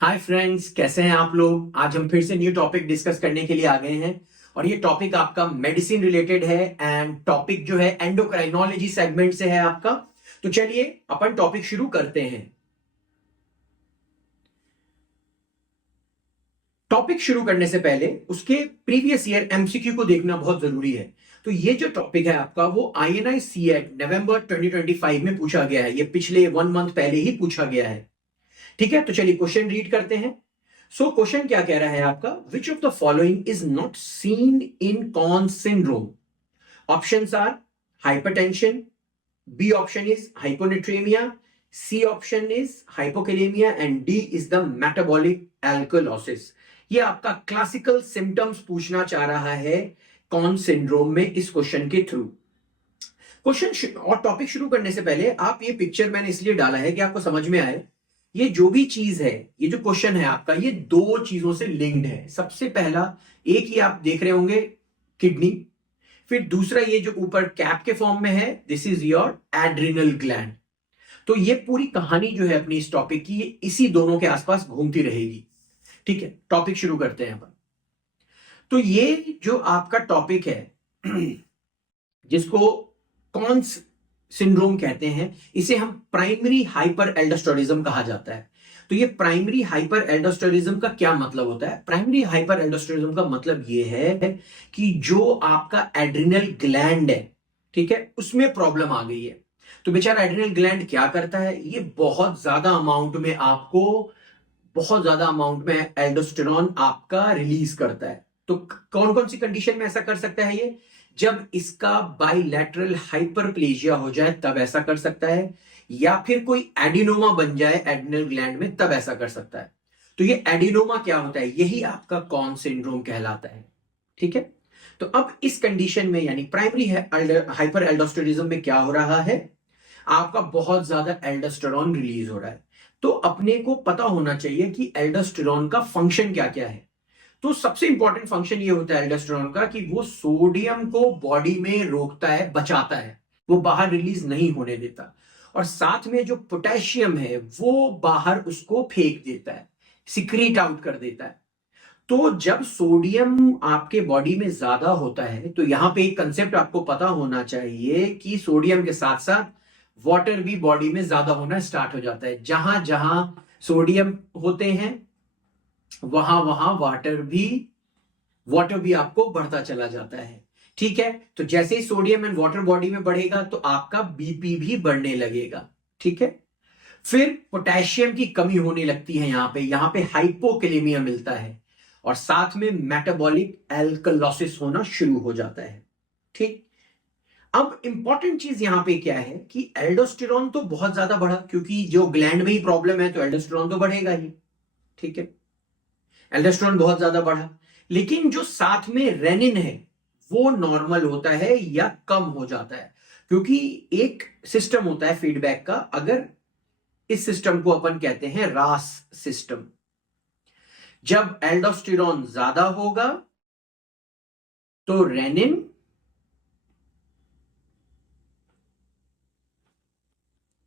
Hi friends, कैसे हैं आप लोग। आज हम फिर से न्यू टॉपिक डिस्कस करने के लिए आ गए हैं और ये टॉपिक आपका मेडिसिन रिलेटेड है एंड टॉपिक जो है एंडोक्राइनोलॉजी सेगमेंट से है आपका। तो चलिए अपन टॉपिक शुरू करते हैं। टॉपिक शुरू करने से पहले उसके प्रीवियस ईयर एमसीक्यू को देखना बहुत जरूरी है। तो ये जो टॉपिक है आपका वो INI CET नवंबर 2025 में पूछा गया है। ये पिछले 1 मंथ पहले ही पूछा गया है। ठीक है, तो चलिए क्वेश्चन रीड करते हैं। सो क्वेश्चन क्या कह रहा है आपका, which of the following is not seen in Conn syndrome. Options are hypertension, B option is hyponatremia, C option is hypokalemia and D is the metabolic alkalosis. ये आपका classical symptoms पूछना चाह रहा है कॉन सिंड्रोम में इस question के through. Question और टॉपिक शुरू करने से पहले आप ये पिक्चर मैंने इसलिए डाला है कि आपको समझ में आए ये जो भी चीज है, ये जो क्वेश्चन है आपका, ये दो चीजों से लिंक्ड है। सबसे पहला एक ही आप देख रहे होंगे, किडनी। फिर दूसरा ये जो ऊपर कैप के फॉर्म में है, this is your adrenal gland. तो ये पूरी कहानी जो है अपनी इस टॉपिक की, ये इसी दोनों के आसपास घूमती रहेगी। ठीक है, टॉपिक शुरू करते हैं अपन। तो ये जो आपका टॉपिक है जिसको कौन सिंड्रोम कहते हैं, इसे हम प्राइमरी हाइपर एल्डोस्टेरोनिज्म कहा जाता है। तो ये प्राइमरी हाइपर एल्डोस्टेरोनिज्म का क्या मतलब होता है? प्राइमरी हाइपर एल्डोस्टेरोनिज्म का मतलब ये है कि जो आपका एड्रिनल ग्लैंड है, ठीक है, उसमें प्रॉब्लम आ गई है। तो बेचारा एड्रिनल ग्लैंड क्या करता है, ये बहुत ज्यादा अमाउंट में एल्डोस्टेरॉन आपका रिलीज करता है। तो कौन कौन सी कंडीशन में ऐसा कर सकता है ये? जब इसका बाइलैटरल हाइपरप्लेजिया हो जाए तब ऐसा कर सकता है, या फिर कोई एडिनोमा बन जाए एड्रिनल ग्लैंड में तब ऐसा कर सकता है। तो ये एडिनोमा क्या होता है? यही आपका कॉन सिंड्रोम कहलाता है। ठीक है, तो अब इस कंडीशन में यानी प्राइमरी हाइपर एल्डोस्टेरोनिज्म में क्या हो रहा है, आपका बहुत ज्यादा एल्डोस्टेरॉन रिलीज हो रहा है। तो अपने को पता होना चाहिए कि एल्डोस्टेरॉन का फंक्शन क्या क्या है। तो सबसे इंपॉर्टेंट फंक्शन ये होता है एल्डोस्टेरॉन का कि वो सोडियम को बॉडी में रोकता है, बचाता है, वो बाहर रिलीज नहीं होने देता। और साथ में जो पोटेशियम है वो बाहर उसको फेंक देता है, सिक्रीट आउट कर देता है। तो जब सोडियम आपके बॉडी में ज्यादा होता है, तो यहां पे एक कंसेप्ट आपको पता होना चाहिए कि सोडियम के साथ साथ वाटर भी बॉडी में ज्यादा होना स्टार्ट हो जाता है। जहां जहां सोडियम होते हैं वहां वहां वाटर भी आपको बढ़ता चला जाता है। ठीक है, तो जैसे ही सोडियम एंड वाटर बॉडी में बढ़ेगा तो आपका बीपी भी बढ़ने लगेगा। ठीक है, फिर पोटेशियम की कमी होने लगती है, यहां पे हाइपोकैलेमिया मिलता है और साथ में मेटाबॉलिक एल्कलोसिस होना शुरू हो जाता है। ठीक, अब इंपॉर्टेंट चीज यहां पे क्या है कि एल्डोस्टेरॉन तो बहुत ज्यादा बढ़ा, क्योंकि जो ग्लैंड में ही प्रॉब्लम है तो एल्डोस्टेरॉन तो बढ़ेगा ही। ठीक है, एल्डोस्टेरॉन बहुत ज्यादा बढ़ा, लेकिन जो साथ में रेनिन है वो नॉर्मल होता है या कम हो जाता है। क्योंकि एक सिस्टम होता है फीडबैक का, अगर इस सिस्टम को अपन कहते हैं रास सिस्टम। जब एल्डोस्टेरॉन ज्यादा होगा तो रेनिन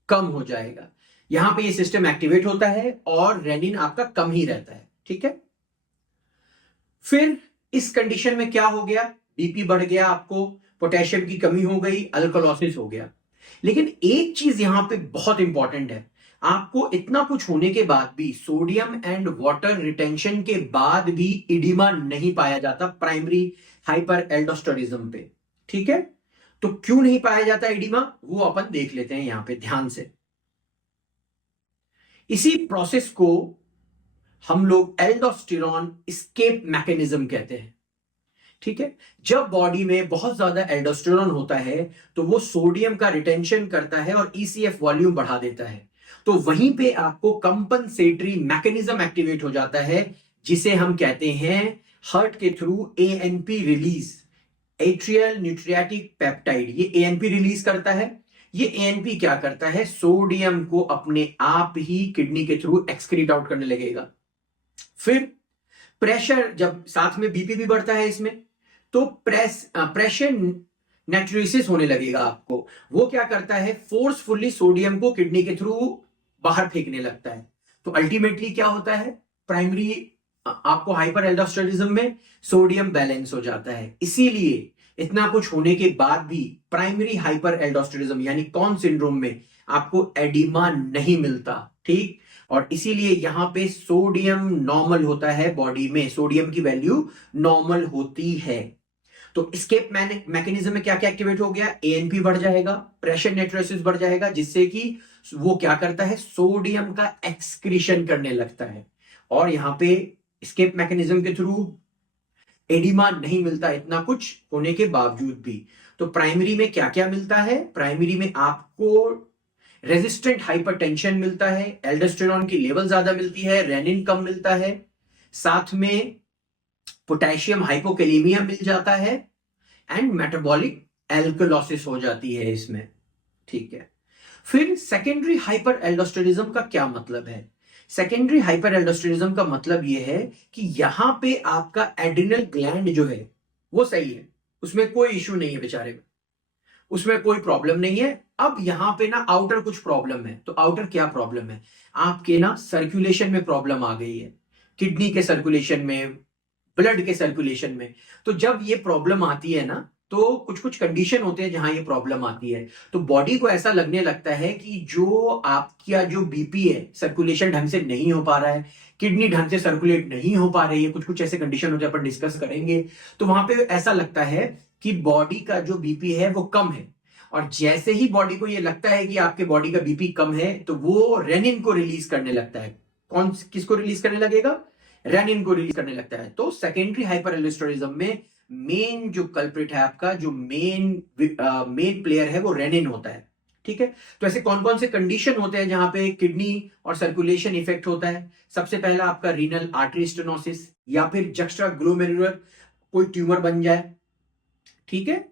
कम हो जाएगा। यहां पे ये सिस्टम एक्टिवेट होता है और रेनिन आपका कम ही रहता है। ठीक है, फिर इस कंडीशन में क्या हो गया, बीपी बढ़ गया, आपको पोटेशियम की कमी हो गई, अल्कलोसिस हो गया। लेकिन एक चीज यहां पे बहुत इंपॉर्टेंट है, आपको इतना कुछ होने के बाद भी, सोडियम एंड वाटर रिटेंशन के बाद भी इडिमा नहीं पाया जाता प्राइमरी हाइपर एल्डोस्टेरोनिज्म पे। ठीक है, तो क्यों नहीं पाया जाता इडिमा, वो अपन देख लेते हैं यहां पे ध्यान से। इसी प्रोसेस को हम लोग एल्डोस्टेरॉन एस्केप मैकेनिज्म कहते हैं। ठीक है, जब बॉडी में बहुत ज्यादा एल्डोस्टेरॉन होता है तो वो सोडियम का रिटेंशन करता है और ईसीएफ वॉल्यूम बढ़ा देता है। तो वहीं पे आपको कंपनसेटरी मैकेनिज्म एक्टिवेट हो जाता है, जिसे हम कहते हैं हार्ट के through ANP release, atrial natriuretic peptide. ये एएनपी रिलीज करता है। ये एएनपी क्या करता है, सोडियम को अपने आप ही किडनी के थ्रू एक्सक्रीट आउट करने लगेगा। फिर प्रेशर, जब साथ में बीपी भी बढ़ता है इसमें, तो प्रेशर नेट्रोलिसिस होने लगेगा आपको। वो क्या करता है, फोर्सफुली सोडियम को किडनी के थ्रू बाहर फेंकने लगता है। तो अल्टीमेटली क्या होता है, प्राइमरी आपको हाइपर एल्डोस्टेरिज्म में सोडियम बैलेंस हो जाता है। इसीलिए इतना कुछ होने के बाद भी प्राइमरी हाइपर एल्डोस्टेरिज्म यानी कौन सिंड्रोम में आपको एडिमा नहीं मिलता, ठीक। और इसीलिए यहां पे सोडियम नॉर्मल होता है, बॉडी में सोडियम की वैल्यू नॉर्मल होती है। तो स्केप मैकेनिज्म में क्या क्या एक्टिवेट हो गया, एएनपी बढ़ जाएगा, प्रेशर नेट्रोसिस बढ़ जाएगा, जिससे कि वो क्या करता है, सोडियम का एक्सक्रीशन करने लगता है। और यहां पे स्केप मैकेनिज्म के थ्रू एडिमा नहीं मिलता, इतना कुछ होने के बावजूद भी। तो प्राइमरी में क्या क्या मिलता है, प्राइमरी में आपको रेजिस्टेंट हाइपरटेंशन मिलता है, एल्डोस्टेरॉन की लेवल ज्यादा मिलती है, रेनिन कम मिलता है, साथ में पोटेशियम हाइपोकैलेमिया मिल जाता है, एंड मेटाबॉलिक एल्कलोसिस हो जाती है इसमें, ठीक है। फिर सेकेंडरी हाइपर एल्डोस्टेरिज्म का क्या मतलब है, सेकेंडरी हाइपर एल्डोस्टेरिज्म का मतलब यह है कि यहां पे आपका एड्रिनल ग्लैंड जो है वो सही है, उसमें कोई इश्यू नहीं है बेचारे में, उसमें कोई प्रॉब्लम नहीं है। अब यहां पे ना आउटर कुछ प्रॉब्लम है। तो आउटर क्या प्रॉब्लम है, आपके ना सर्कुलेशन में प्रॉब्लम आ गई है, किडनी के सर्कुलेशन में, ब्लड के सर्कुलेशन में। तो जब ये प्रॉब्लम आती है ना, तो कुछ कुछ कंडीशन होते हैं जहां ये प्रॉब्लम आती है। तो बॉडी को ऐसा लगने लगता है कि जो आपका जो बीपी है, सर्कुलेशन ढंग से नहीं हो पा रहा है, किडनी ढंग से सर्कुलेट नहीं हो पा रही है, कुछ कुछ ऐसे कंडीशन होते हैं, अपन डिस्कस करेंगे। तो वहां पे ऐसा लगता है कि बॉडी का जो बीपी है वो कम है। और जैसे ही बॉडी को ये लगता है कि आपके बॉडी का बीपी कम है, तो वो रेनिन को रिलीज करने लगता है। कौन किसको रिलीज करने लगेगा, रेनिन को रिलीज करने लगता है। तो सेकेंडरी हाइपर एल्डोस्टेरिज्म में मेन जो कल्प्रिट है आपका, जो मेन प्लेयर है, वो रेनिन होता है, ठीक है। तो ऐसे कौन कौन से कंडीशन होते हैं जहां पे किडनी और सर्कुलेशन इफेक्ट होता है। सबसे पहला आपका रीनल आर्टरी स्टेनोसिस, या फिर जक्स्ट्रा ग्लोमेरुलर कोई ट्यूमर बन जाए, ठीक है,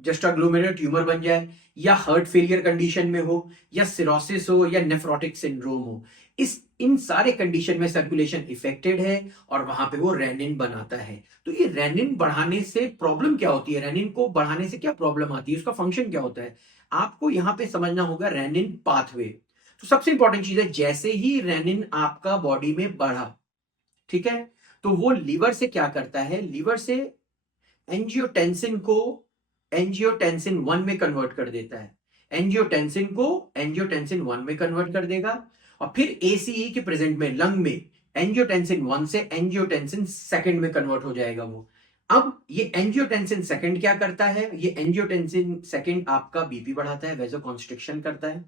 जस्टा ग्लोमेरुलर ट्यूमर बन जाए, या हार्ट फेलियर कंडीशन में हो, या सिरोसिस हो, या नेफ्रोटिक सिंड्रोम हो। इस इन सारे कंडीशन में सर्कुलेशन इफेक्टेड है और वहां पे वो रेनिन बनाता है। तो ये रेनिन बढ़ाने से प्रॉब्लम क्या होती है, रेनिन को बढ़ाने से क्या प्रॉब्लम आती है, उसका फंक्शन क्या होता है, आपको यहां पे समझना होगा रेनिन पाथवे। तो सबसे इंपॉर्टेंट चीज है, जैसे ही रेनिन आपका बॉडी में बढ़ा, ठीक है, तो वो लीवर से क्या करता है, लीवर से एंजियोटेंसिन को एंजियोटेंसिन 1 में कन्वर्ट कर देता है, एंजियोटेंसिन को एंजियोटेंसिन 1 में कन्वर्ट कर देगा। और फिर एसीई के प्रेजेंट में लंग में एंजियोटेंसिन 1 से एंजियोटेंसिन सेकंड में कन्वर्ट हो जाएगा वो। अब ये एंजियोटेंसिन सेकंड क्या करता है, ये एंजियोटेंसिन सेकंड आपका बीपी बढ़ाता है, वेसोकॉन्स्ट्रिक्शन करता है।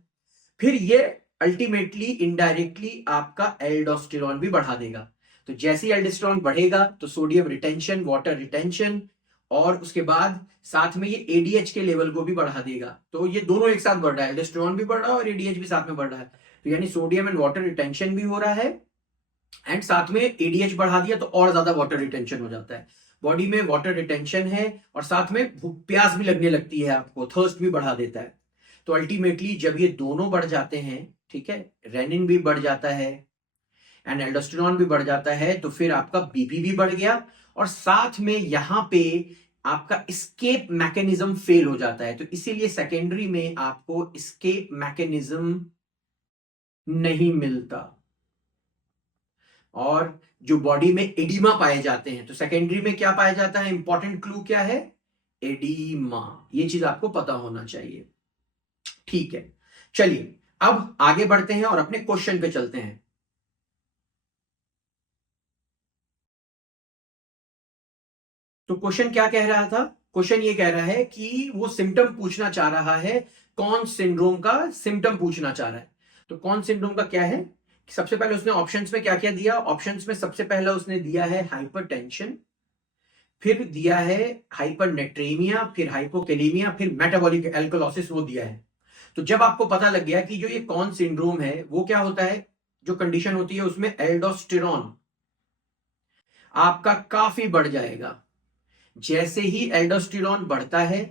फिर ये अल्टीमेटली इनडायरेक्टली आपका एल्डोस्टेरॉन भी बढ़ा देगा। तो जैसे ही एल्डोस्टेरॉन बढ़ेगा तो सोडियम रिटेंशन, वाटर रिटेंशन, और उसके बाद साथ में ये एडीएच के लेवल को भी बढ़ा देगा। तो ये दोनों एक साथ बढ़ रहा है, एल्डोस्टेरॉन भी बढ़ रहा है और एडीएच भी साथ में बढ़ रहा है। तो यानी सोडियम एंड वाटर रिटेंशन भी हो रहा है, एंड साथ में एडीएच बढ़ा दिया तो और ज्यादा वाटर रिटेंशन हो जाता है। बॉडी में वाटर रिटेंशन है और साथ में प्यास भी लगने लगती है, आपको थर्स्ट भी बढ़ा देता है। तो अल्टीमेटली जब ये दोनों बढ़ जाते हैं, ठीक है, रेनिन भी बढ़ जाता है एंड एल्डोस्टेरॉन भी बढ़ जाता है, तो फिर आपका बीपी भी बढ़ गया, और साथ में यहां पे आपका स्केप मैकेनिज्म फेल हो जाता है। तो इसीलिए सेकेंडरी में आपको स्केप मैकेनिज्म नहीं मिलता, और जो बॉडी में एडिमा पाए जाते हैं। तो सेकेंडरी में क्या पाया जाता है, इंपॉर्टेंट क्लू क्या है, एडिमा। ये चीज आपको पता होना चाहिए, ठीक है। चलिए अब आगे बढ़ते हैं और अपने क्वेश्चन पे चलते हैं। तो क्वेश्चन क्या कह रहा था, क्वेश्चन ये कह रहा है कि वो सिम्टम पूछना चाह रहा है, कौन सिंड्रोम का सिम्टम पूछना चाह रहा है। तो कौन सिंड्रोम का क्या है, सबसे पहले उसने ऑप्शंस में क्या क्या दिया, ऑप्शंस में सबसे पहला उसने दिया है हाइपरटेंशन, फिर दिया है हाइपरनेट्रेमिया, फिर हाइपोकैलेमिया, फिर मेटाबॉलिक एल्कलोसिस वो दिया है। तो जब आपको पता लग गया कि जो ये कौन सिंड्रोम है वो क्या होता है, जो कंडीशन होती है उसमें एल्डोस्टेरॉन आपका काफी बढ़ जाएगा। जैसे ही एल्डोस्टेरॉन बढ़ता है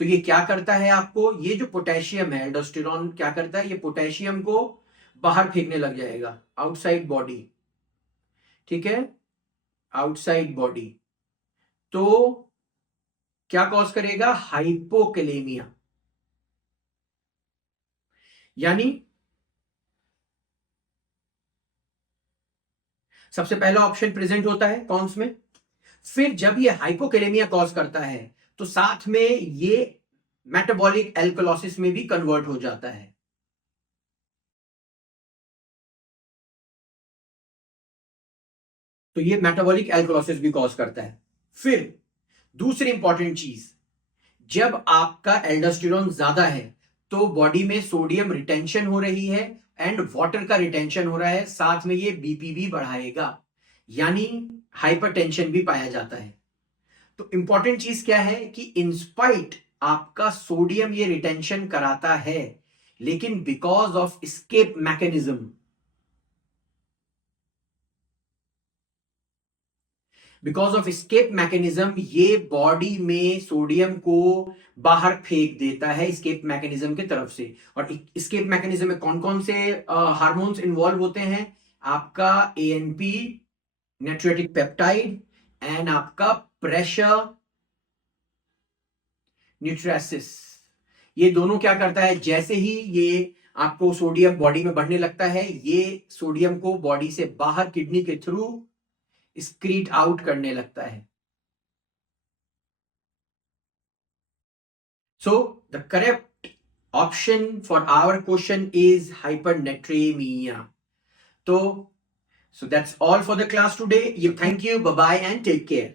तो ये क्या करता है, आपको ये जो पोटेशियम है, एल्डोस्टेरॉन क्या करता है, ये पोटेशियम को बाहर फेंकने लग जाएगा, आउटसाइड बॉडी, ठीक है, आउटसाइड बॉडी। तो क्या कॉज करेगा, हाइपोकैलेमिया, यानी सबसे पहला ऑप्शन प्रेजेंट होता है कॉन्स में। फिर जब ये हाइपोकैलेमिया कॉज करता है तो साथ में ये मेटाबॉलिक एल्कलोसिस में भी कन्वर्ट हो जाता है। तो ये मेटाबॉलिक एल्कलोसिस भी कॉज करता है। फिर दूसरी इंपॉर्टेंट चीज, जब आपका एल्डोस्टेरोन ज्यादा है तो बॉडी में सोडियम रिटेंशन हो रही है एंड वाटर का रिटेंशन हो रहा है, साथ में ये बीपी भी बढ़ाएगा, यानी हाइपरटेंशन भी पाया जाता है। तो इंपॉर्टेंट चीज क्या है कि इंस्पाइट आपका सोडियम ये रिटेंशन कराता है, लेकिन because of escape mechanism, because of escape mechanism ये बॉडी में सोडियम को बाहर फेंक देता है एस्केप मैकेनिज्म की तरफ से। और एस्केप मैकेनिज्म में कौन कौन से हार्मोन्स इन्वॉल्व होते हैं? आपका एएनपी, नेट्रियोटिक पेप्टाइड, एंड आपका प्रेशर न्यूट्रेसिस। ये दोनों क्या करता है, जैसे ही ये आपको सोडियम बॉडी में बढ़ने लगता है, ये सोडियम को बॉडी से बाहर किडनी के थ्रू स्क्रीट आउट करने लगता है। So the correct option for our question is hypernatremia. तो so that's all for the class today. You thank you, bye bye, and take care.